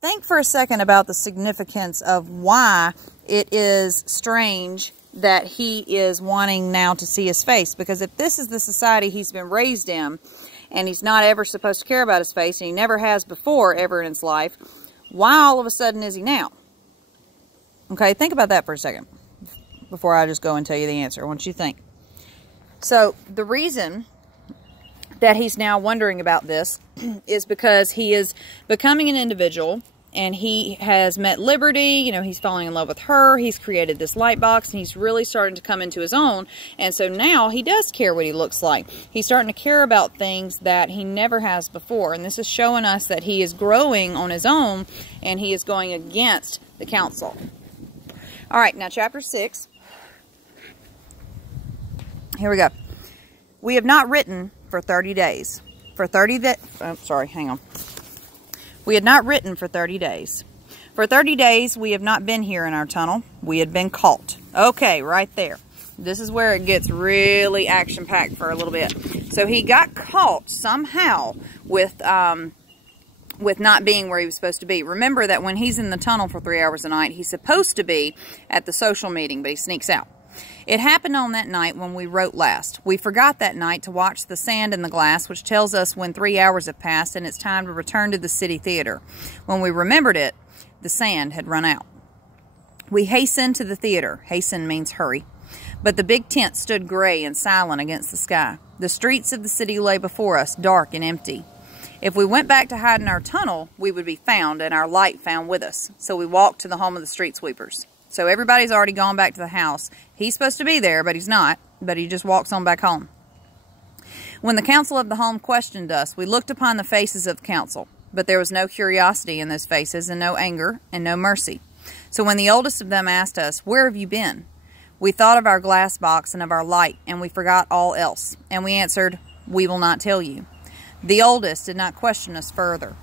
Think for a second about the significance of why it is strange that he is wanting now to see his face. Because if this is the society he's been raised in, and he's not ever supposed to care about his face, and he never has before ever in his life, why all of a sudden is he now? Okay, think about that for a second before I just go and tell you the answer. I want you to think. So the reason that he's now wondering about this is because he is becoming an individual, and he has met Liberty. You know, he's falling in love with her. He's created this light box, and he's really starting to come into his own. And so now he does care what he looks like. He's starting to care about things that he never has before. And this is showing us that he is growing on his own, and he is going against the council. All right, now chapter 6. Here we go. We have not written for 30 days. We had not written for 30 days. For 30 days, we have not been here in our tunnel. We had been caught. Okay, right there. This is where it gets really action-packed for a little bit. So he got caught somehow with not being where he was supposed to be. Remember that when he's in the tunnel for 3 hours a night, he's supposed to be at the social meeting, but he sneaks out. It happened on that night when we wrote last. We forgot that night to watch the sand in the glass, which tells us when 3 hours have passed and it's time to return to the city theater. When we remembered it, the sand had run out. We hastened to the theater. Hasten means hurry. But the big tent stood gray and silent against the sky. The streets of the city lay before us, dark and empty. If we went back to hide in our tunnel, we would be found and our light found with us. So we walked to the home of the street sweepers. So everybody's already gone back to the house. He's supposed to be there, but he's not. But he just walks on back home. When the council of the home questioned us, we looked upon the faces of the council. But there was no curiosity in those faces, and no anger, and no mercy. So when the oldest of them asked us, "Where have you been?" we thought of our glass box and of our light, and we forgot all else. And we answered, "We will not tell you." The oldest did not question us further,